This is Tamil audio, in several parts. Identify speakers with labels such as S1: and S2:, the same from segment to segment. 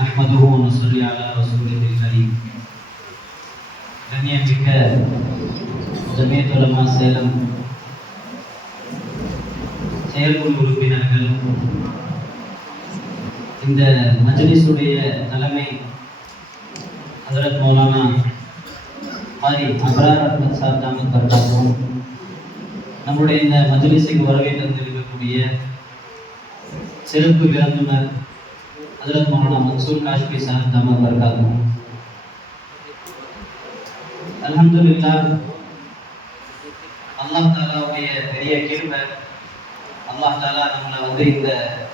S1: نحمده ونصلي على رسوله الكريم கண்ணியமிக்க ஜமியத் உலமா சேலம் செயற்குழு உறுப்பினர்கள் இந்த மஜ்லிஸுடைய தலைமை ஹதரத் மௌலானா மாரி அபரார் அஹ்மத் சார் தாமத் பர்காத்தும் நம்முடைய இந்த மஜ்லிஸுக்கு வருகை தந்திருக்கக்கூடிய சிறப்பு விருந்தினர் ஹதரத் மௌலானா மன்சூர் காஷ்மி சார் தாமத் பர்காத்தும் அல்ஹம்துலில்லாஹ் அல்லாஹ் தாலாவுடைய பெரிய கிருபை அல்லாஹ் தாலா நம்மளை வந்து இந்த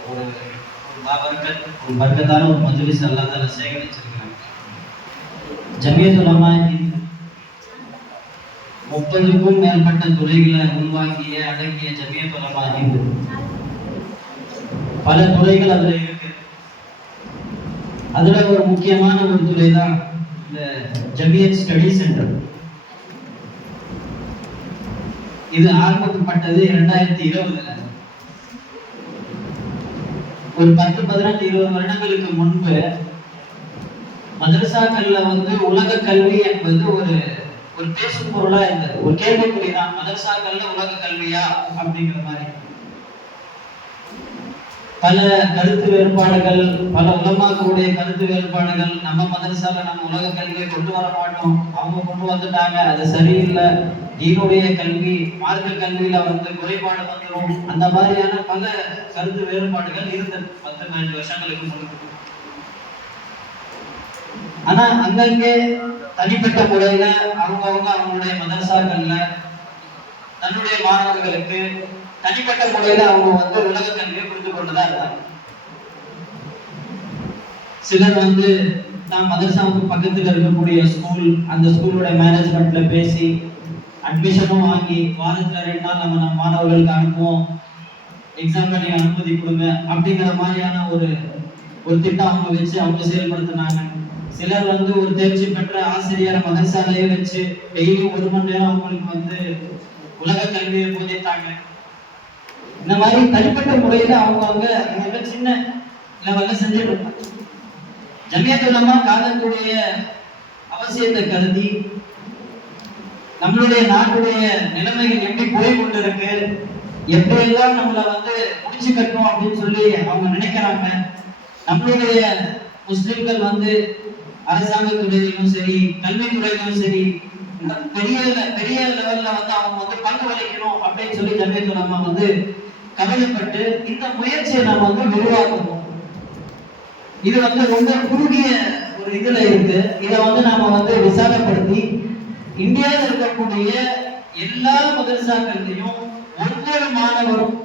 S1: ஒரு ஒரு ஒரு பர்க்கத்தான ஒரு மஜ்லிஸ் அல்லாஹ் தாலா சேகரிச்சிருக்கிறாங்க ஜமியத் உலமா முப்பதுக்கும் மேற்பட்ட துறைகளை உருவாக்கிய அடங்கிய ஜமியத் உலமா பல துறைகள் அதில் இருக்கு. அதுல ஒரு முக்கியமான ஒரு துறை தான் இந்த ஜமியத் ஸ்டடி சென்டர். இது ஆரம்பிக்கப்பட்டது இரண்டாயிரத்தி இருபதுல. ஒரு பத்து பதினெட்டு இருபது வருடங்களுக்கு முன்பு மதரசாக்கள்ல வந்து உலக கல்வி என்பது ஒரு ஒரு பேசும் பொருளா இருந்தது. ஒரு கேள்விக்குறி தான் மதரசாக்கள்ல உலக கல்வியா அப்படிங்கிற மாதிரி. பல கருத்து வேறுபாடுகள் பல உலமாக்களுடைய கருத்து வேறுபாடுகள் நம்ம மதரசால நம்ம உலக கல்வியை கொண்டு வர மாட்டோம். அவங்க கொண்டு வந்துட்டாங்க. அது சரியில்லை. தீனுடைய கல்வி மார்க்க கல்வியில வந்து குறைபாடு வந்துடும் அந்த மாதிரியான பல கருத்து வேறுபாடுகள் இருந்தது. பத்து பதினஞ்சு வருஷங்களுக்கு முன்பு. ஆனா அங்கங்கே தனிப்பட்ட முறையில அவங்கவுங்க அவங்களுடைய மதரசாக்கள்ல தன்னுடைய மாணவர்களுக்கு தனிப்பட்ட முறையில அவங்க வந்து உலக கல்வியை கொண்டுதான் சிலர் வந்து நான் மதரசாவுக்கு பக்கத்துல இருக்கக்கூடிய ஸ்கூல் அந்த ஸ்கூலோட மேனேஜ்மெண்ட்ல பேசி அட்மிஷனும் வாங்கி வாரத்தில் ரெண்டு நாள் நம்ம நம்ம மாணவர்களுக்கு அனுப்புவோம் எக்ஸாம் நீங்கள் அனுமதி கொடுங்க அப்படிங்கிற மாதிரியான ஒரு ஒரு திட்டம் அவங்க வச்சு அவங்க செயல்படுத்தினாங்க. சிலர் வந்து ஒரு தேர்ச்சி பெற்ற ஆசிரியரை மதரசாலையே வச்சு டெய்லியும் ஒரு மணி நேரம் அவங்களுக்கு வந்து உலக கல்வியை போதித்தாங்க. இந்த மாதிரி தனிப்பட்ட முறையில அவங்க அவங்க அவங்க சின்ன லெவல்ல செஞ்சுட்டு இருந்தாங்க ஜமியத் காலத்துடைய அவசியத்தை கருதி நம்மளுடைய நாட்டுடைய நிலைமைகள் எப்படி போய் கொண்டிருக்கு எப்படியெல்லாம் நம்மளை வந்து முடிச்சு கட்டணும் அப்படின்னு சொல்லி அவங்க நினைக்கிறாங்க. நம்மளுடைய முஸ்லிம்கள் வந்து அரசாங்கத்துறையிலும் சரி கல்வித்துறையிலும் சரி பெரிய பெரிய லெவல்ல வந்து அவங்க வந்து பங்கு வகிக்கணும் அப்படின்னு சொல்லி ஜமியத்துலமா வந்து கவலைப்பட்டு இந்த முயற்சியை நம்ம வந்து உருவாக்கணும் இது வந்து ரொம்ப குறுகிய ஒரு இதுல இருக்கு இதை வந்து நாம வந்து விசாலப்படுத்தி இந்தியாவில் இருக்கக்கூடிய எல்லா மதரசாக்கள்லையும் ஒவ்வொரு மாணவரும்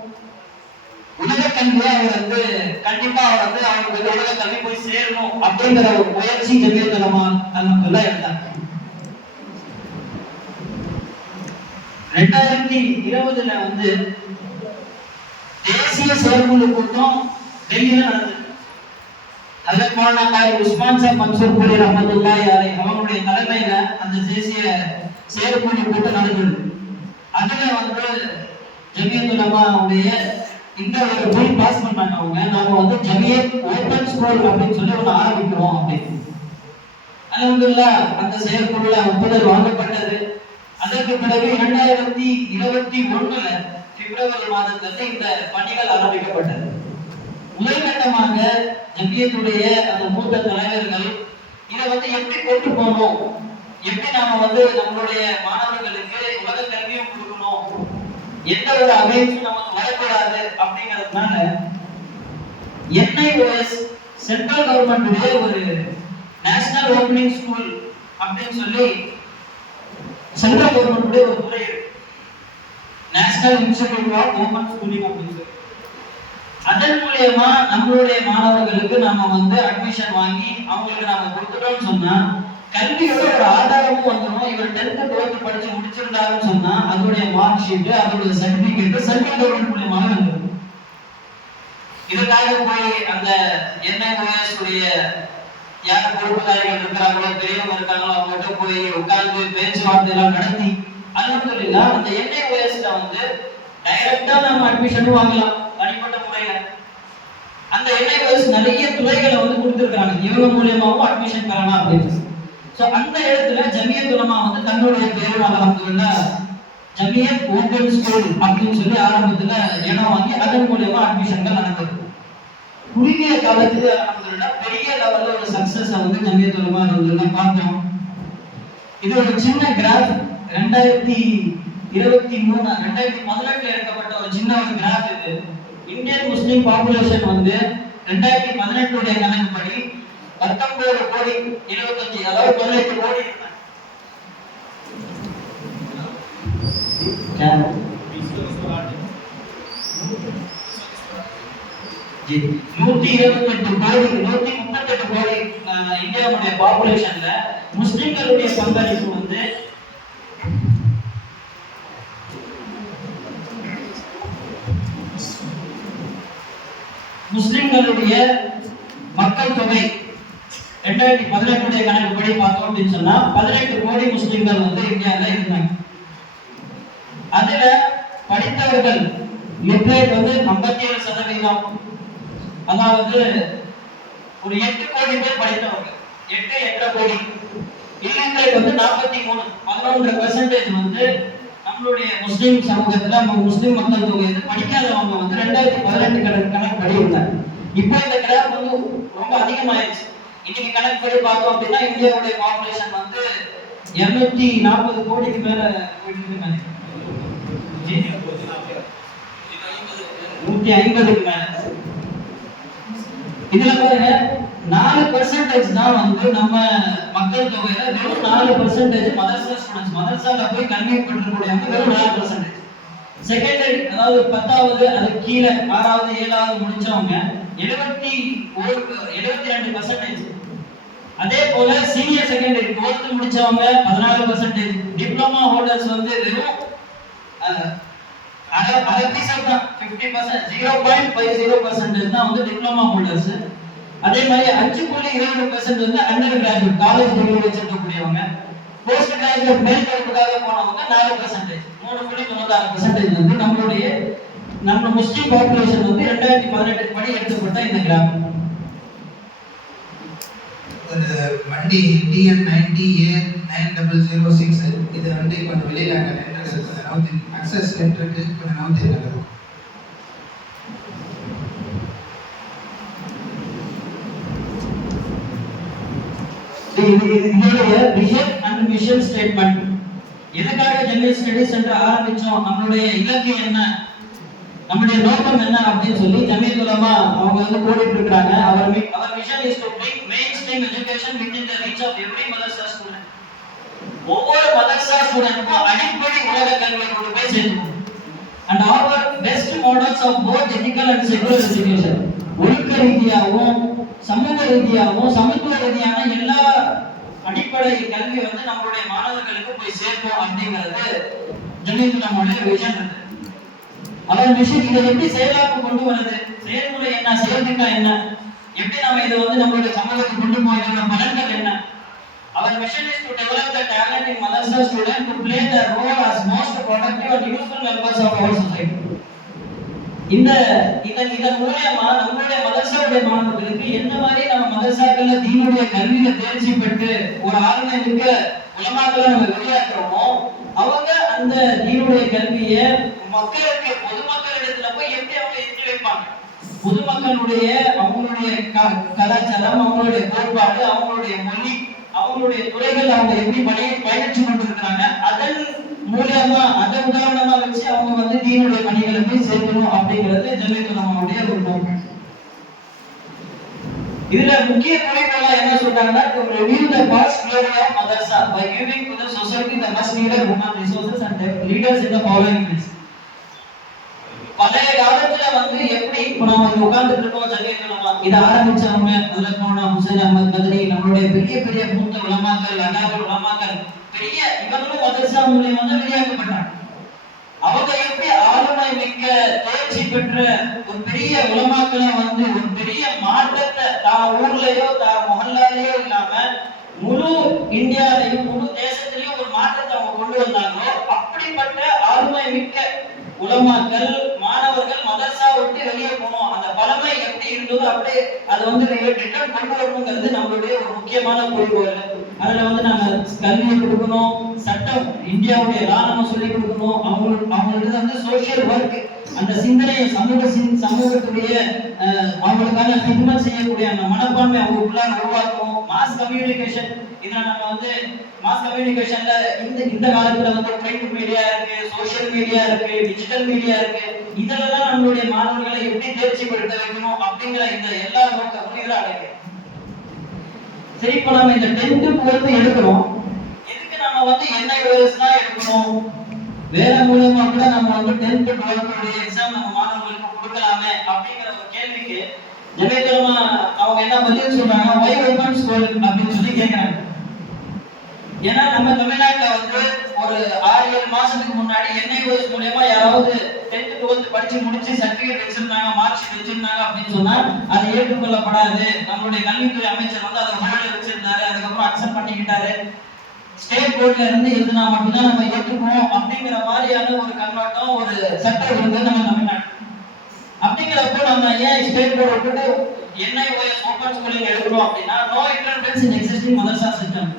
S1: உலக கல்வியை அவர் வந்து கண்டிப்பா அவர் வந்து அவருக்கு வந்து உலக கல்வி போய் சேரணும் அப்படிங்கிற ஒரு முயற்சி ஜெமியத்தனமா நமக்கு இருந்தாங்க ரெண்டாயிரத்தி இருபதுல வந்து தேசிய செயற்குழு கூட்டம் டெல்லியில நடந்தது. ஹஜரத் மௌலானா உஸ்மான் சாப் மன்சூர் புலி ரஹமத்துல்லாஹி அலை அவங்களுடைய தலைமையில அந்த தேசிய செயற்குழு கூட்டம் நடந்தது. அதுல வந்து ஜமியத் உலமாவுடைய இந்த ஒரு பில் பாஸ் பண்ணாங்க அவங்க. நாம வந்து ஜமியத் ஓபன் ஸ்கூல் அப்படின்னு சொல்லி ஒன்று ஆரம்பிக்கிறோம் அப்படின்னு. அலமதுல்லா அந்த செயற்குழுல ஒப்புதல் வாங்கப்பட்டது. அதற்கு பிறகு இரண்டாயிரத்தி இருபத்தி ஒண்ணுல பிப்ரவரி மாதத்திலிருந்து இந்த பணிகள் ஆரம்பிக்கப்பட்டது. முதல்கட்டமாக கட்டமாக அந்த மூத்த தலைவர்கள் இதை வந்து எப்படி கொண்டு போகணும்? எப்படி நாம வந்து நம்மளுடைய மாணவர்களுக்கு உலக கல்வியும் கொடுக்கணும்? எந்த ஒரு அமைப்பும் நமக்கு வரக்கூடாது அப்படிங்கிறதுனால என்ஐஓஎஸ் சென்ட்ரல் கவர்மெண்ட் ஒரு நேஷனல் ஓப்பனிங் ஸ்கூல் அப்படின்னு சொல்லி சென்ட்ரல் கவர்மெண்ட் ஒரு துறை national institute of woman schooling அப்படின்னு அதன் மூலியமா நம்மளுடைய மாணவர்களுக்கு நாம வந்து அட்மிஷன் வாங்கி அவங்களுக்கு நாம கொடுத்துட்டோம்னு சொன்னா கல்வியோட ஒரு ஆதாரமும் வந்துடும் இவர் டென்த் டுவெல்த் படிச்சு முடிச்சிருந்தாருன்னு சொன்னா அதோடைய மார்க் ஷீட் அதோடைய சர்டிபிகேட் சென்ட்ரல் கவர்மெண்ட் மூலியமாக வந்துடும் இதுக்காக போய் அந்த என்ஐஓஎஸ் உடைய யார் பொறுப்புதாரிகள் இருக்கிறாங்களோ பெரியவங்க இருக்காங்களோ அவங்ககிட்ட போய் உட்கார்ந்து பேச்சுவார்த்தை எல்லாம் நடத்தி அல்ஹம்துலில்லா அந்த என்ஐஓஎஸ்ல வந்து டைரக்டா நம்ம அட்மிஷனும் வாங்கலாம் தனிப்பட்ட முறையில. அந்த என்ஐஓஎஸ் நிறைய துறைகளை வந்து கொடுத்துருக்காங்க இவங்க மூலியமாவும் அட்மிஷன் பெறலாம் அப்படின்னு. ஸோ அந்த இடத்துல ஜமியத் உலமா வந்து தன்னுடைய பேரும் அலமதுல்லா ஜமியத் ஓபன் ஸ்கூல் அப்படின்னு சொல்லி ஆரம்பத்துல இடம் வாங்கி அதன் மூலியமா அட்மிஷன்கள் நடந்திருக்கு. குறுகிய காலத்துல அலமதுல்லா பெரிய லெவல்ல ஒரு சக்சஸ் வந்து ஜமியத் உலமா அலமதுல்லா பார்த்தோம். இது ஒரு சின்ன கிராஃப் ரெண்டாயிரத்தி இருபத்தி மூணு ரெண்டாயிரத்தி பதினெட்டுல எடுக்கப்பட்ட ஒரு சின்ன ஒரு கிராஃப் இது. இந்தியன் முஸ்லிம் பாப்புலேஷன் வந்து ரெண்டாயிரத்தி பதினெட்டுடைய கணக்குப்படி பத்தொன்பது கோடி இருபத்தஞ்சு அதாவது பதினெட்டு கோடி நூத்தி இருபத்தி எட்டு கோடி நூத்தி முப்பத்தி எட்டு கோடி இந்தியாவுடைய பாப்புலேஷன்ல முஸ்லிம்களுடைய பங்களிப்பு வந்து முஸ்லிம்களுடைய மக்கள் தொகை ரெண்டாயிரத்தி பதினெட்டுடைய கணக்குப்படி பார்த்தோம் அப்படின்னு சொன்னா பதினெட்டு கோடி முஸ்லிம்கள் வந்து இந்தியாவில் இருந்தாங்க. அதுல படித்தவர்கள் லிட்ரேட் வந்து ஐம்பத்தி ஏழு சதவீதம். அதாவது ஒரு எட்டு கோடி பேர் படித்தவங்க. எட்டு எட்டரை கோடி. இல்லிட்ரேட் வந்து நாற்பத்தி மூணு. பதினொன்று பெர்சன்டேஜ் வந்து நம்மளுடைய முஸ்லீம் சமூகத்துல நம்ம முஸ்லீம் மக்கள் தொகை வந்து படிக்காதவங்க வந்து ரெண்டாயிரத்தி பதினெட்டு கணக்கு கணக்கு படி இருந்தாங்க. இப்போ இந்த கிராஃப் வந்து ரொம்ப அதிகமாயிருச்சு. இன்னைக்கு கணக்குப்படி பார்த்தோம் அப்படின்னா இந்தியாவுடைய பாப்புலேஷன் வந்து இருநூத்தி நாற்பது கோடிக்கு மேல போயிட்டு நூத்தி ஐம்பதுக்கு மேல. இதுல பாருங்க நாலு பெர்சன்டேஜ் தான் வந்து நம்ம மக்கள் தொகையில வெறும் நாலு பெர்சன்டேஜ் மதரசா ஸ்டூடெண்ட்ஸ் மதரசால போய் கல்வி பெற்றக்கூடியவங்க வெறும் நாலு பெர்சன்டேஜ் செகண்டரி அதாவது பத்தாவது அது கீழே ஆறாவது ஏழாவது முடிச்சவங்க எழுபத்தி ஒரு எழுபத்தி ரெண்டு பர்சன்டேஜ் அதே போல சீனியர் செகண்டரி டுவெல்த் முடிச்சவங்க பதினாலு பர்சன்டேஜ் டிப்ளமா ஹோல்டர்ஸ் வந்து வெறும் அஹ், அரை அரை தான். Fifty percent zero point five zero percentage தான் வந்து டிப்ளமா ஹோல்டர்ஸ் அதே மாதிரி அஞ்சு புள்ளி இருபது பர்சன்ட் வந்து அண்டர் கிராஜுவேட் காலேஜ் டிகிரி வச்சிருக்கக்கூடியவங்க. போஸ்ட் கிராஜுவேட் மேல் படிப்புக்காக போனவங்க நாலு பர்சன்டேஜ் மூணு புள்ளி தொண்ணூத்தாறு பர்சன்டேஜ் வந்து நம்மளுடைய நம்ம முஸ்லீம் பாப்புலேஷன் வந்து ரெண்டாயிரத்தி பதினெட்டு படி எடுக்கப்பட்ட இந்த கிராம்
S2: ஒரு வண்டி TN ninety A nine double zero six இது வந்து கொஞ்சம் வெளியில் அங்கே நின்று கொஞ்சம் நவுத்தி அக்சஸ் சென்டருக்கு கொஞ்சம் நவுத்தி நல்லது
S1: இது- இது- இதோடைய விஷன் அண்ட் மிஷன் ஸ்டேட்மெண்ட் எதுக்காக ஜெனரல் ஸ்டடி சென்டர் ஆரம்பிச்சோம்? நம்மளுடைய இலக்கு என்ன? நம்முடைய நோக்கம் என்ன அப்படின்னு சொல்லி ஜமீர் உலமா அவங்க வந்து கோடிட்டு இருக்காங்க our our mission is to bring mainstream education with in the reach of every madrasa student ஒவ்வொரு மதரசா ஸ்டூடண்ட்க்கும் அடிப்படை உலக கல்வியை கொண்டு போய் சேர்க்கணும். And offer best models of both ethical and secular education ஒழுக்க ரீதியாகவும் சமூக ரீதியாகவும் சமத்துவ ரீதியான எல்லா அடிப்படை கல்வி வந்து நம்மளுடைய மாணவர்களுக்கு போய் சேர்ப்போம் அப்படிங்கிறது ஜமீன் நம்மளுடைய விஷன் இருக்கு. அவர் விஷயம் இதை எப்படி செயலாக்கம் கொண்டு வருது செயல்முறை என்ன? செயல்திட்டம் என்ன? எப்படி நம்ம இதை வந்து நம்மளுடைய சமூகத்துக்கு கொண்டு போய் பலன்கள் என்ன? Our mission is to develop the talent in madrasa student to play the role as most productive and useful members of our இந்த இதன் இதன் மூலயமா நம்மளுடைய மதர்சாவுடைய மாணவர்களுக்கு என்ன மாதிரி நம்ம மதர்சாக்கள்ல தீனுடைய கல்வியில தேர்ச்சி பெற்று ஒரு ஆளுமை மிக்க உலமாக்களை நம்ம வெளியாக்குறோமோ அவங்க அந்த தீனுடைய கல்வியை மக்களுக்கு பொதுமக்களிடத்துல போய் எப்படி அவங்க எடுத்து வைப்பாங்க பொதுமக்களுடைய அவங்களுடைய க- கலாச்சாரம் அவங்களுடைய கோட்பாடு அவங்களுடைய மொழி அவங்களுடைய துறைகள் அவங்க எப்படி பணி பயணிச்சு கொண்டிருக்கிறாங்க அதன் மூலியமா அதை உதாரணமா வச்சு அவங்க வந்து தீனுடைய பணிகளை போய் சேர்க்கணும் அப்படிங்கிறது ஜெமித்துலமாவுடைய ஒரு நோக்கம். இதுல முக்கிய குறிப்பெல்லாம் என்ன சொல்றாங்கன்னா to review the past glory of madrasa by giving to the society the much needed human resources and leaders in the following ways. பழைய காலத்துல வந்து எப்படி இப்ப நம்ம இங்க உட்கார்ந்துட்டு இருக்கோம் ஜமீத்துலமா இதை ஆரம்பிச்சவங்க அதுல போனா முசன் அஹமத் மதனி நம்மளுடைய பெரிய பெரிய மூத்த உலமாக்கள் அல்லாத உலமாக்கள் பெரிய இவங்களும் மதரசா மூலியம் வந்து வெளியாக்கப்பட்டாங்க அவங்க எப்படி ஆளுமை மிக்க தேர்ச்சி பெற்ற ஒரு பெரிய உலமாக்களை வந்து ஒரு பெரிய மாற்றத்தை தான் ஊர்லயோ தான் முகல்லாலேயோ இல்லாம முழு இந்தியாலையும் முழு தேசத்திலையும் ஒரு மாற்றத்தை அவங்க கொண்டு வந்தாங்களோ அப்படிப்பட்ட ஆளுமை மிக்க உலமாக்கள் மாணவர்கள் மதரசா விட்டு வெளியே போனோம். அந்த பழமை எப்படி இருந்ததோ ரிட்டர்ன் கொண்டு வரணுங்கிறது நம்மளுடைய ஒரு முக்கியமான குறிக்கோள். அதுல வந்து நாங்க கல்வியை கொடுக்கணும் சட்டம் இந்தியாவுடைய லா நம்ம சொல்லி கொடுக்கணும். அவங்களுக்கு அவங்களுக்கு வந்து சோஷியல் ஒர்க் அந்த சிந்தனையை சமூக சமூகத்துடைய அஹ், அவங்களுக்கான ஹிட்மத் செய்யக்கூடிய அந்த மனப்பான்மை அவங்களுக்குள்ளார உருவாக்கும் மாஸ் கம்யூனிகேஷன் இதுல நம்ம வந்து மாஸ் கம்யூனிகேஷன்ல இந்த இந்த காலத்துல வந்து பிரிண்ட் மீடியா இருக்கு மீடியா இருக்கு டிஜிட்டல் மீடியா இருக்கு இதெல்லாம் நம்மளுடைய மாணவர்களை எப்படி தேர்ச்சி படுத்த வைக்கணும் அப்படிங்கிற இந்த எல்லா நோக்கங்களும் இதுல சரி இப்ப நம்ம இந்த டென்த்து டுவெல்த் எடுக்கிறோம். எதுக்கு நம்ம வந்து என்ன யூஎஸ் தான் எடுக்கணும்? வேற மூலியமா கூட நம்ம வந்து டென்த் டுவெல்த் எக்ஸாம் நம்ம மாணவர்களுக்கு கொடுக்கலாமே அப்படிங்கிற ஒரு கேள்விக்கு ஜெயலலிதா அவங்க என்ன பதில் சொல்றாங்க ஒய் ஓபன் ஸ்கூல் அப்படின்னு சொல்லி கேட்கிறாங்க ஏன்னா நம்ம தமிழ்நாட்டுல வந்து ஒரு ஆறு ஏழு மாசத்துக்கு முன்னாடி என்ஐஓஎஸ் மூலியமா யாராவது டென்த் டுவெல்த் படிச்சு முடிச்சு சர்டிபிகேட் வச்சிருந்தாங்க மார்க் ஷீட் வச்சிருந்தாங்க அப்படின்னு சொன்னா அது ஏற்றுக்கொள்ளப்படாது. நம்மளுடைய கல்வித்துறை அமைச்சர் வந்து அதை ஹோல்டு வச்சிருந்தாரு. அதுக்கப்புறம் அக்செப்ட் பண்ணிக்கிட்டாரு. ஸ்டேட் போர்ட்ல இருந்து எழுதினா மட்டும்தான் நம்ம ஏற்றுக்குவோம். அப்படிங்கிற மாதிரியான ஒரு கண்ணோட்டம் ஒரு சட்டம் இருக்கு நம்ம தமிழ்நாடு. அப்படிங்கிறப்போ நம்ம ஏன் ஸ்டேட் போர்டு விட்டுட்டு என்ஐஓஎஸ் ஓபன் ஸ்கூலிங் எடுக்கிறோம் அப்படின்னா no interference in existing madrasa system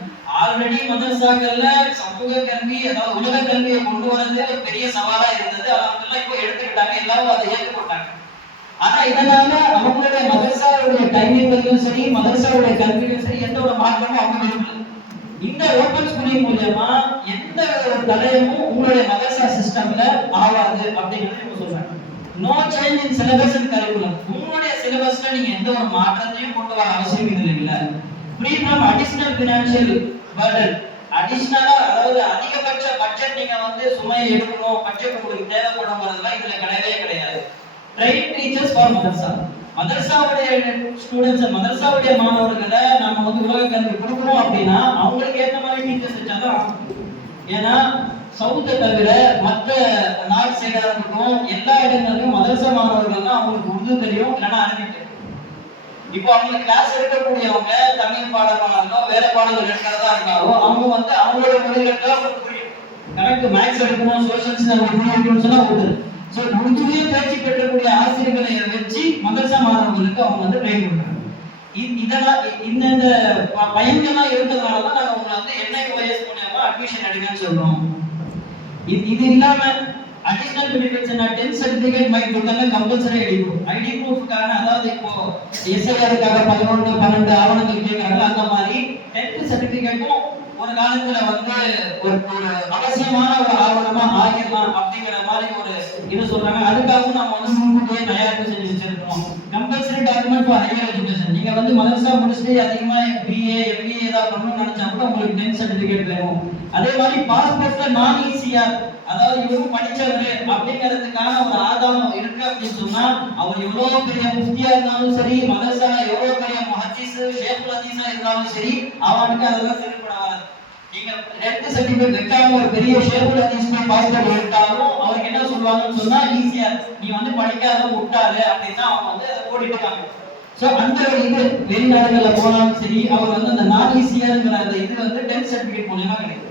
S1: already மதரசாக்கள்ல சமூக கல்வி அதாவது உலக கல்வியை கொண்டு வரது ஒரு பெரிய சவாலா இருந்தது. அதெல்லாம் இப்போ எடுத்துக்கிட்டாங்க. எல்லாரும் அதை ஏற்றுக்கொண்டாங்க. ஆனா இதனால அவங்களுடைய மதரசாவுடைய டைமிங்லையும் சரி மதரசாவுடைய கல்வியிலும் சரி எந்த ஒரு மாற்றமும் அவங்க விரும்பல இந்த ஓபன் ஸ்கூலிங் மூலியமா எந்த ஒரு தடயமும் உங்களுடைய மதரசா சிஸ்டம்ல ஆகாது அப்படிங்கறது இவங்க சொல்றாங்க. No change in syllabus and curriculum உங்களுடைய சிலபஸ்ல நீங்க எந்த ஒரு மாற்றத்தையும் கொண்டு வர அவசியம் இல்லை. இல்ல free from additional financial burden அடிஷனலா அதாவது அதிகபட்ச பட்ஜெட் நீங்க வந்து சுமையை எடுக்கணும் பட்ஜெட் உங்களுக்கு தேவைப்படுங்கிறதுலாம் இதுல கிடையவே கிடையாது. ட்ரெயின் டீச்சர்ஸ் ஃபார் மதர்சா மதரசாவுடைய ஸ்டூடெண்ட்ஸ் மதரசாவுடைய மாணவர்களை நம்ம வந்து உலக கல்வி கொடுக்குறோம் அப்படின்னா அவங்களுக்கு ஏற்ற மாதிரி டீச்சர்ஸ் வச்சாதான் தான் ஏன்னா சவுத்தை தவிர மற்ற நார்த் சைடாக இருக்கட்டும் எல்லா இடங்களிலும் மதரசா மாணவர்கள் தான் அவங்களுக்கு உருது தெரியும் இல்லைன்னா அரபி இப்போ அவங்க கிளாஸ் எடுக்கக்கூடியவங்க தமிழ் பாடமானாலோ வேற பாடங்கள் எடுக்கிறதா இருந்தாலும் அவங்க வந்து அவங்களோட மொழிகள் அவங்களுக்கு புரியும் மேக்ஸ் எடுக்கணும் சோசியல் நம்ம சொன்னா உருது ஸோ உருதுவே பயிற்சி பெற்றக்கூடிய ஆசிரியர்களை வச்சு மதரசா மாணவர்களுக்கு அவங்க வந்து ட்ரெயின் கொடுக்குறாங்க. இதெல்லாம் இந்தந்த ப- பயங்கள்லாம் இருந்ததுனால தான் நாங்கள் உங்களை வந்து என்ஐஓஎஸ் மூலியமா அட்மிஷன் எடுங்கன்னு சொல்றோம். இது இது இல்லாம அடிஷனல் பெனிஃபிட்ஸ் என்ன டென்த் சர்டிபிகேட் மைக் கொடுத்தாங்க கம்பல்சரி ஐடி ப்ரூஃப் ஐடி ப்ரூஃப்க்கான அதாவது இப்போ எஸ்ஐஆருக்காக பதினொன்று பன்னெண்டு ஆவணங்கள் கேட்கறாங்க அந்த மாதிரி டென்த் சர்டிபிகேட்டும் ஒரு காலத்துல வந்து ஒரு ஒரு அவசியமான ஒரு ஆவணமா ஆகிடலாம் அப்படிங்கிற மாதிரி ஒரு இது சொல்றாங்க. அதுக்காக நம்ம வந்து முன்கூட்டியே தயாரிப்பு செஞ்சு வச்சிருக்கோம். Compulsory document for higher education நீங்க வந்து மதரசா முடிச்சுட்டு அதிகமா பிஏ எம்பிஏ ஏதாவது பண்ணணும்னு நினைச்சா கூட உங்களுக்கு டென்த் சர்டிபிகேட் வேணும். அதே மாதிரி பாஸ்போர்ட்ல நான் ஈஸியா அதாவது இவரும் படிச்சவரு அப்படிங்கிறதுக்கான ஒரு ஆதாரம் இருக்கு அப்படின்னு சொன்னா அவர் எவ்வளவு பெரிய முஃப்தியா இருந்தாலும் சரி மதரசா எவ்வளவு பெரிய முஹத்திஸ் ஷேகுல் ஹதீஸா இருந்தாலும் சரி அவனுக்கு அதெல்லாம் சரிப்படாது நீங்க ரெண்டு சர்டிபிகேட் வைக்காம ஒரு பெரிய ஷேகுல் ஹதீஸ் போய் பாஸ்போர்ட் எடுத்தாலும் அவருக்கு என்ன சொல்லுவாங்கன்னு சொன்னா ஈஸியா நீ வந்து படிக்காத முட்டாளு அப்படின்னு அவங்க வந்து அதை ஓடிட்டு இருக்காங்க. சோ அந்த இது வெளிநாடுகள்ல போனாலும் சரி அவர் வந்து அந்த நான் ஈஸியாங்கிற அந்த இது வந்து டென்த் சர்டிபிகேட் மூலியமா கிடைக்கும்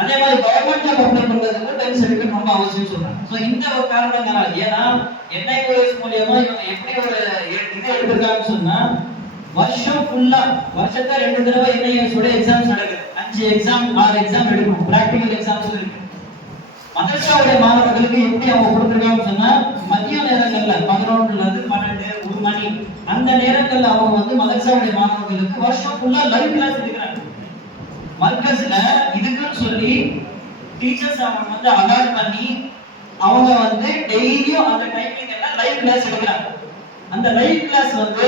S1: அதே மாதிரி கவர்மெண்ட் ஜாப் அப்ளை பண்றதுக்கு டென்த் சர்டிஃபிகேட் ரொம்ப அவசியம் சொல்றாங்க. ஸோ இந்த ஒரு காரணங்களால ஏன்னா என்ஐஓஎஸ் மூலியமா இவங்க எப்படி ஒரு இது எடுத்திருக்காங்கன்னு சொன்னா வருஷம் ஃபுல்லா வருஷத்தை ரெண்டு தடவை என்ஐஎஸ் உடைய எக்ஸாம்ஸ் நடக்குது. அஞ்சு எக்ஸாம் ஆறு எக்ஸாம் எடுக்கணும். பிராக்டிகல் எக்ஸாம்ஸ் இருக்கு. மதரசாவுடைய மாணவர்களுக்கு எப்படி அவங்க கொடுத்துருக்காங்கன்னு சொன்னா மதிய நேரங்கள்ல பதினொன்றுல இருந்து பன்னெண்டு ஒரு மணி அந்த நேரங்கள்ல அவங்க வந்து மதரசாவுடைய மாணவர்களுக்கு வருஷம் ஃபுல்லா லைவ் கிளாஸ் எடுக்கிறாங்க. மர்க்கஸ்ல இதுக்குன்னு சொல்லி டீச்சர்ஸ் அவங்க வந்து அலாட் பண்ணி அவங்க வந்து டெய்லியும் அந்த டைமிங் எல்லாம் லைவ் கிளாஸ் எடுக்கிறாங்க. அந்த லைவ் கிளாஸ் வந்து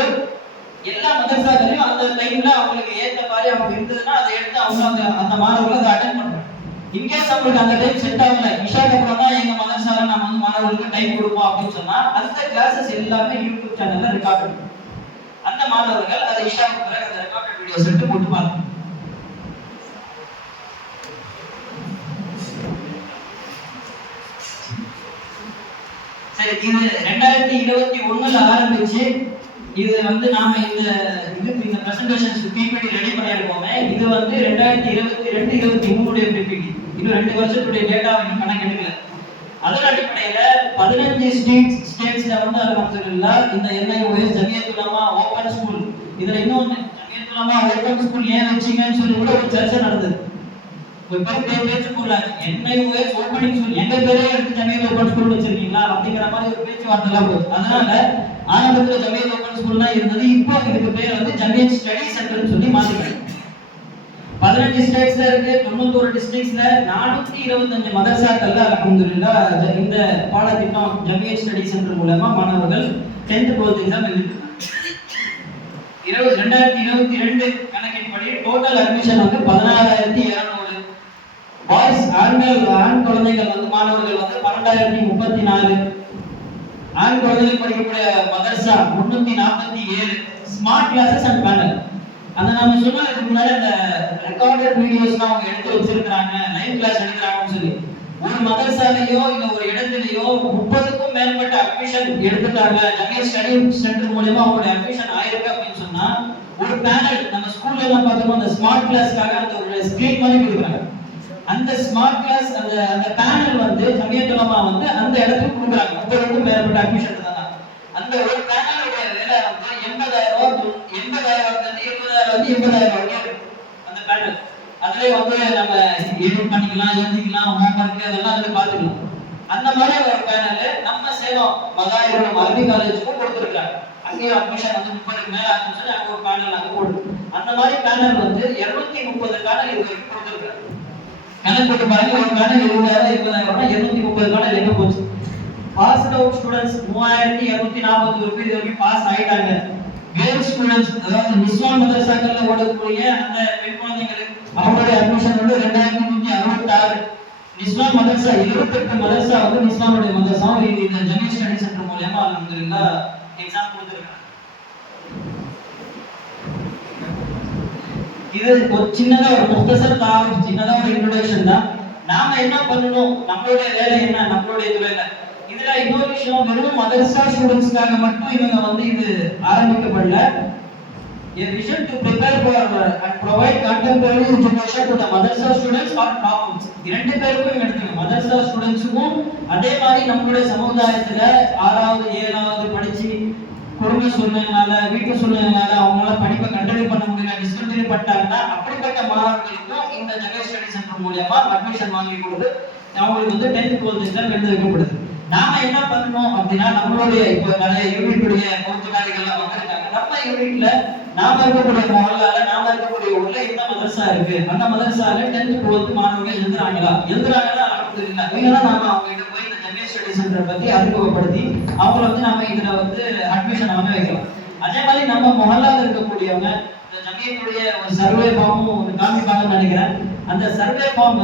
S1: எல்லா மதரசாக்களையும் அந்த டைம்ல அவங்களுக்கு ஏத்த மாதிரி அவங்க இருந்ததுன்னா அதை எடுத்து அவங்க அந்த அந்த மாணவர்கள் அதை அட்டன் பண்றாங்க இன்கேஸ் அவங்களுக்கு அந்த டைம் செட் ஆகல இஷாக்கு அப்புறம் தான் எங்க மதரசால நம்ம வந்து மாணவர்களுக்கு டைம் கொடுப்போம் அப்படின்னு சொன்னா அந்த கிளாஸஸ் எல்லாமே யூடியூப் சேனல்ல ரெக்கார்ட் பண்ணுவோம் அந்த மாணவர்கள் அதை இஷாக்கு பிறகு அந்த ரெக்கார்டட் வீடியோஸ் எடுத்து போட்டு பார்க்கணும் சரி இது ரெண்டாயிரத்தி இருபத்தி ஒண்ணுல ஆரம்பிச்சு இது வந்து நாம இந்த இது இந்த பிரசன்டேஷன் பிபிடி ரெடி பண்ணிருக்கோமே இது வந்து ரெண்டாயிரத்தி இருபத்தி ரெண்டு இருபத்தி மூணுடைய பிபிடி இன்னும் ரெண்டு வருஷத்துடைய டேட்டா இன்னும் கணக்கு எடுக்கல. அதன் அடிப்படையில பதினஞ்சு ஸ்டேட்ஸ் ஸ்டேட்ஸ்ல வந்து அல்ஹம்துலில்லாஹ் இந்த என்ஐஓஎஸ் ஜமியத்துலமா ஓபன் ஸ்கூல் இதுல இன்னொன்னு ஜமியத்துலமா ஓப்பன் ஸ்கூல் ஏன் வச்சீங்கன்னு சொல்லி கூட ஒரு சர்ச்சை நடந்தது. ஒரு பத்து பேச்சு பொருளாச்சு என்ஐஓஎஸ் ஓப்பனிங் ஸ்கூல் எங்க பேரே எடுத்து ஜமியத் ஓப்பன் ஸ்கூல் வச்சிருக்கீங்களா? அப்படிங்கிற மாதிரி ஒரு பேச்சுவார்த்தை எல்லாம் போகுது. அதனால ஆரம்பத்துல ஜமியத் ஓப்பன் ஸ்கூல் தான் இருந்தது. இப்போ இதுக்கு பேர் வந்து ஜமியத் ஸ்டடி சென்டர்னு சொல்லி மாத்திக்கிறாங்க. பதினஞ்சு ஸ்டேட்ஸ்ல இருக்கு தொண்ணூத்தோரு டிஸ்ட்ரிக்ட்ஸ்ல நானூத்தி இருபத்தஞ்சு மதரசாக்கள்ல அலமதுல்லா இந்த பாடத்திட்டம் ஜமியத் ஸ்டடி சென்டர் மூலமா மாணவர்கள் டென்த் டுவெல்த் எக்ஸாம் இருபது ரெண்டாயிரத்தி இருபத்தி ரெண்டு கணக்கின்படி டோட்டல் அட்மிஷன் வந்து பதினாறாயிரத்தி இருநூறு பாய்ஸ் ஆண்கள் ஆண் குழந்தைகள் வந்து மாணவர்கள் வந்து பன்னெண்டாயிரத்தி முப்பத்தி நாலு ஆண் குழந்தைகள் படிக்கக்கூடிய மதரசா முன்னூத்தி நாற்பத்தி ஏழு. ஸ்மார்ட் கிளாஸஸ் அண்ட் பேனல் அந்த நம்ம சொன்னதுக்கு முன்னாடி அந்த ரெக்கார்டட் வீடியோஸ்லாம் அவங்க எடுத்து வச்சிருக்காங்க லைவ் கிளாஸ் எடுக்கிறாங்கன்னு சொல்லி. ஒரு மதரசாலையோ இல்ல ஒரு இடத்துலயோ முப்பதுக்கும் மேற்பட்ட அட்மிஷன் எடுத்துட்டாங்க நிறைய ஸ்டடி சென்டர் மூலயமா அவங்களுடைய அட்மிஷன் ஆயிருக்கு அப்படின்னு சொன்னா ஒரு பேனல் நம்ம ஸ்கூல்ல எல்லாம் பார்த்தோம்னா அந்த ஸ்மார்ட் கிளாஸ்க்காக அந்த ஒரு ஸ்கிரீன் மாதிரி கொடுக்குறாங்க. அந்த ஸ்மார்ட் கிளாஸ் அந்த அந்த பேனல் வந்து சமயத்துலமா வந்து அந்த இடத்துக்கு கொடுக்குறாங்க. முப்பதுக்கும் மேற்பட்ட அட்மிஷன் தான். அந்த ஒரு பேனலுடைய விலை வந்து எண்பதாயிரம் ரூபாய் எண்பதாயிரம் ரூபாய் இருபதாயிரம் வந்து எண்பதாயிரம் வரைக்கும் அந்த பேனல் அதுல வந்து நம்ம எடிட் பண்ணிக்கலாம் எழுதிக்கலாம் ஹோம்ஒர்க் அதெல்லாம் அதுல பாத்துக்கலாம் அந்த மாதிரி ஒரு பேனல் நம்ம சேலம் மகாயிரம் அரபி காலேஜுக்கும் கொடுத்துருக்காங்க. அங்கேயும் அட்மிஷன் வந்து முப்பதுக்கு மேல ஆச்சுன்னு சொல்லி அங்க ஒரு பேனல் அங்க போடுது. அந்த மாதிரி பேனல் வந்து இருநூத்தி முப்பது பேனல் இது வரைக்கும் கொடுத்துருக்காங்க. கணக்கு போட்டு பாருங்க ஒரு பேனல் இருபதாயிரம் இருபதாயிரம் இருநூத்தி முப்பது பேனல் எங்க போச்சு? பாஸ் அவுட் ஸ்டூடெண்ட்ஸ் மூவாயிரத்தி இருநூத்தி நாற்பத்தி ஒரு பேர் இது வரைக்கும் பாஸ் ஆயிட்டாங்க. கேர்ள் ஸ்டூடெண்ட்ஸ் அதாவது நிஸ்வான் மதரசாக்கள்ல ஓடக்கூடிய அந்த பெண் குழந்தைங்களுக்கு அவங்களுடைய அட்மிஷன் வந்து ரெண்டாயிரத்தி நூத்தி அறுபத்தி ஆறு இஸ்லாம் மதரசா இருபத்தெட்டு மதரசா வந்து இஸ்லாமுடைய மதரசா இது இந்த ஜமீன் ஸ்டடி சென்டர் மூலியமா அல்ஹம்துலில்லாஹ் எக்ஸாம் கொடுத்துருக்காங்க. இது ஒரு சின்னதா ஒரு முக்தசர் தாரூஃப் சின்னதா ஒரு இன்ட்ரோடக்ஷன் தான். நாம என்ன பண்ணணும்? நம்மளுடைய வேலை என்ன? நம்மளுடைய இதுல என்ன? இதுல இன்னொரு விஷயம் வெறும் மதரசா ஸ்டூடெண்ட்ஸ்க்காக மட்டும் இவங்க வந்து இது ஆரம்பிக்கப்படல. A vision to prepare for uh, and provide contemporary education to the madrasa students or toppers. இரண்டு பேருக்கும் இங்க மதரசா ஸ்டூடெண்ட்ஸுக்கும் அதே மாதிரி நம்மளுடைய சமுதாயத்துல ஆறாவது ஏழாவது படிச்சு குடும்ப சூழ்நிலைனால வீட்டு சூழ்நிலைனால அவங்களால படிப்பை கண்டினியூ பண்ண முடியல டிஸ்கண்டினியூ பண்ணிட்டாங்கன்னா அப்படிப்பட்ட மாணவர்களுக்கும் இந்த ஜெகே ஸ்டடி சென்டர் மூலியமா அட்மிஷன் வாங்கி கொடுத்து அவங்களுக்கு வந்து டென்த் டுவெல்த் எக்ஸாம் எழுத வைக்கப்படுது. நாம என்ன பண்ணணும் அப்படின்னா நம்மளுடைய இப்போ நிறைய யூனிட்டுடைய பொறுத்துக்காரிகள்லாம் வந்திருக்காங்க நம்ம யூனிட்ல நாம இருக்கக்கூடிய மொஹல்லால நாம இருக்கக்கூடிய ஊர்ல இந்த மதரசா இருக்கு. அந்த மதரசால டென்த் டுவெல்த் மாணவர்கள் எழுதுறாங்களா? எழுதுறாங்களா? அல்ஹம்துலில்லாஹ் இல்லைன்னா நாம அவங்க கிட்ட போய் இந்த ஜெமியா ஸ்டடி சென்டர் பத்தி அறிமுகப்படுத்தி அவங்கள வந்து நாம இதுல வந்து அட்மிஷன் வாங்க வைக்கலாம். அதே மாதிரி நம்ம மொஹல்லால இருக்கக்கூடியவங்க இந்த ஒரு சர்வே ஃபார்மும் ஒரு காமிப்பாங்கன்னு நினைக்கிறேன். அந்த சர்வே ஃபார்ம்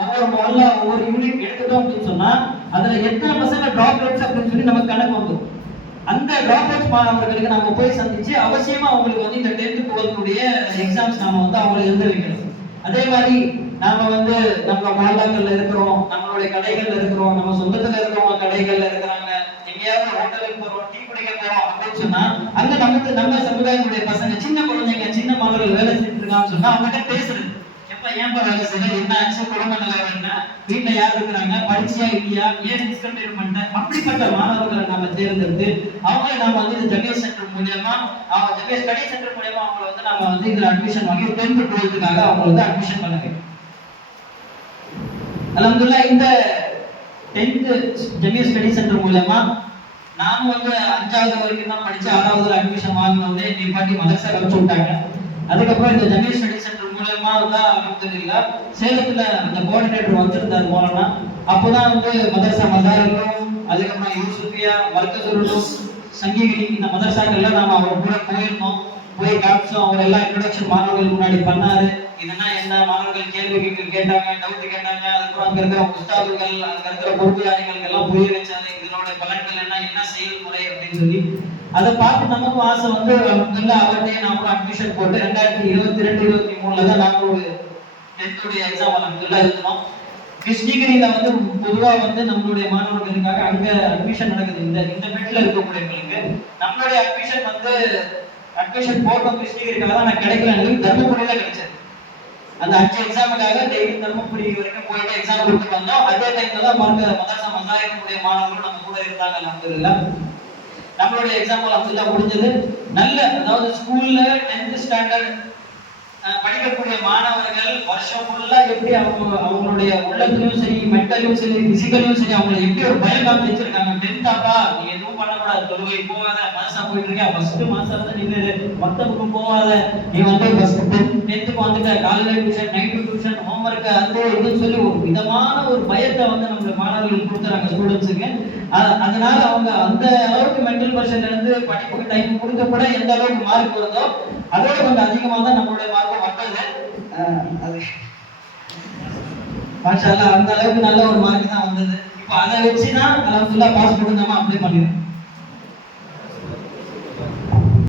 S1: ஒவ்வொரு முதல்ல ஒவ்வொரு யூனிட் எடுத்துட்டோம் அப்படின்னு சொன்னா அதுல எத்தனை பசங்க ட்ராப் அவுட்ஸ் அப்படின்னு சொல்லி நமக்கு கணக்கு வந்துடும் அந்த ட்ராப் அவுட்ஸ் மாணவர்களுக்கு நாம போய் சந்திச்சு அவசியமா அவங்களுக்கு வந்து இந்த டென்த் டுவெல்த்துடைய எக்ஸாம்ஸ் நாம வந்து அவங்களுக்கு எழுத வைக்கணும். அதே மாதிரி நாம வந்து நம்ம மஹல்லாக்கள்ல இருக்கிறோம் நம்மளுடைய கடைகள்ல இருக்கிறோம் நம்ம சொந்தத்துல இருக்கிறவங்க கடைகள்ல இருக்கிறாங்க எங்கேயாவது ஹோட்டலுக்கு போறோம் டீ குடிக்க போறோம் அப்படின்னு சொன்னா அங்க நமக்கு நம்ம சமுதாயத்துடைய பசங்க சின்ன குழந்தைங்க சின்ன மகள்கள் வேலை செஞ்சுட்டு இருக்காங்கன்னு சொன்னா அவங்ககிட்ட பேசுறது. எப்ப ஏன்பா வேலை செய்யல? என்ன ஆச்சு? குடும்ப நிலவரம் என்ன? வீட்டுல யார் இருக்கிறாங்க? படிச்சியா இல்லையா? ஏன் டிஸ்கண்டினியூ பண்ண அப்படிப்பட்ட மாணவர்களை நாம தேர்ந்தெடுத்து அவங்களை நாம வந்து இந்த ஜகேஷ் சென்டர் மூலியமா அவங்க ஜகேஷ் ஸ்டடி சென்டர் மூலியமா அவங்களை வந்து நாம வந்து இதுல அட்மிஷன் வாங்கி டென்த் டுவெல்த்துக்காக அவங்க வந்து அட்மிஷன் பண்ணுங்க அலமதுல்லா இந்த டென்த் ஜகேஷ் ஸ்டடி சென்டர் மூலமா நானும் வந்து அஞ்சாவது வரைக்கும் தான் படிச்சு ஆறாவதுல அட்மிஷன் வாங்கினோடனே நிப்பாட்டி மதரசா கழிச்சு விட்டாங்க. அதுக்கப்புறம் இந்த ஜெமியர் ஸ்டடி சென்டர் மூலயமா தான் அல்ஹம்துலில்லாஹ் சேலத்துல அந்த கோஆர்டினேட்டர் வந்திருந்தார் போலனா அப்போதான் வந்து மதரசா மதாரிலும் அதுக்கப்புறம் யூசுஃபியா வர்க்கத்துருளும் சங்கீகிரி இந்த மதரசாக்கள்லாம் நாம அவர் கூட போயிருந்தோம். போய் காமிச்சோம். அவர் எல்லாம் இன்ட்ரடக்ஷன் மாணவர்கள் முன்னாடி பண்ணாரு. இதெல்லாம் என்ன? மாணவர்கள் கேள்வி கேட்டாங்க டவுட் கேட்டாங்க. அதுக்கப்புறம் அங்க இருக்கிற உஸ்தாதுகள் அங்க இருக்கிற பொறுப்புதாரிகள் எல்லாம் புரிய வச்சாங்க. இதனோட பலன்கள் என்ன? என்ன செயல்முறை அப்படின்னு சொல்லி. அதை பார்த்து நமக்கும் ஆசை வந்து அப்துல்லா அவர்கிட்டயே நாமளும் அட்மிஷன் போட்டு ரெண்டாயிரத்தி இருபத்தி ரெண்டு இருபத்தி மூணுல தான் நாங்க ஒரு டென்த்துடைய எக்ஸாம் அலமதுல்லா எழுதணும் கிருஷ்ணகிரியில வந்து பொதுவா வந்து நம்மளுடைய மாணவர்களுக்காக அங்க அட்மிஷன் நடக்குது. இந்த இந்த பெட்ல இருக்கக்கூடியவங்களுக்கு. நம்மளுடைய அட்மிஷன் வந்து அட்மிஷன் போட்டோம் கிருஷ்ணகிரிக்காக தான் நான் கிடைக்கல. எனக்கு தர்மபுரியில கிடைச்சது. அந்த அஞ்சு எக்ஸாமுக்காக டெய்லி தர்மபுரி வரைக்கும் போயிட்டு எக்ஸாம் கொடுத்து வந்தோம். அதே டைம்ல தான் மறுக்க மதரசா மசாயினுடைய மாணவர்கள் நம்ம கூட இருந்தாங்க அல்ஹம்துலில்லாஹ் நம்மளுடைய எக்ஸாம்பிள் அப்படிதான் முடிஞ்சது. நல்ல அதாவது ஸ்கூல்ல டென்த் ஸ்டாண்டர்ட் படிக்கக்கூடிய மாணவர்கள் வருஷம் ஃபுல்லா எப்படி அவங்க அவங்களுடைய உள்ளத்திலும் சரி மென்டலும் சரி பிசிக்கலும் சரி அவங்களை எப்படி ஒரு பயம் காத்து வச்சிருக்காங்க டென்த்தாப்பா நீ எதுவும் பண்ணக்கூடாது. தொழுகை போகாத மாசா போயிட்டு இருக்கியா ஃபர்ஸ்ட் மாசம் தான் நின்று மத்தவங்க போகாத. நீ வந்து ஃபர்ஸ்ட் டென்த்துக்கு வந்துட்ட. காலையில டியூஷன் நைட்டு டியூஷன் ஹோம்ஒர்க் அது இதுன்னு சொல்லி ஒரு விதமான ஒரு பயத்தை வந்து நம்ம மாணவர்களுக்கு கொடுக்குறாங்க ஸ்டூடெண்ட்ஸுக்கு அதனால அவங்க அந்த அளவுக்கு மென்டல் பர்சன்ட் இருந்து படிப்புக்கு டைம் கொடுக்க கூட எந்த அளவுக்கு மார்க் வருதோ அதோட கொஞ்சம் அதிகமாக தான் நம்மளுடைய மார்க் வந்தது அது மாஷா அந்த அளவுக்கு நல்ல ஒரு மார்க் தான் வந்தது. இப்போ அதை வச்சு தான் அலமதுல்லா பாஸ் கொடுக்காம அப்ளை பண்ணிடுறோம்.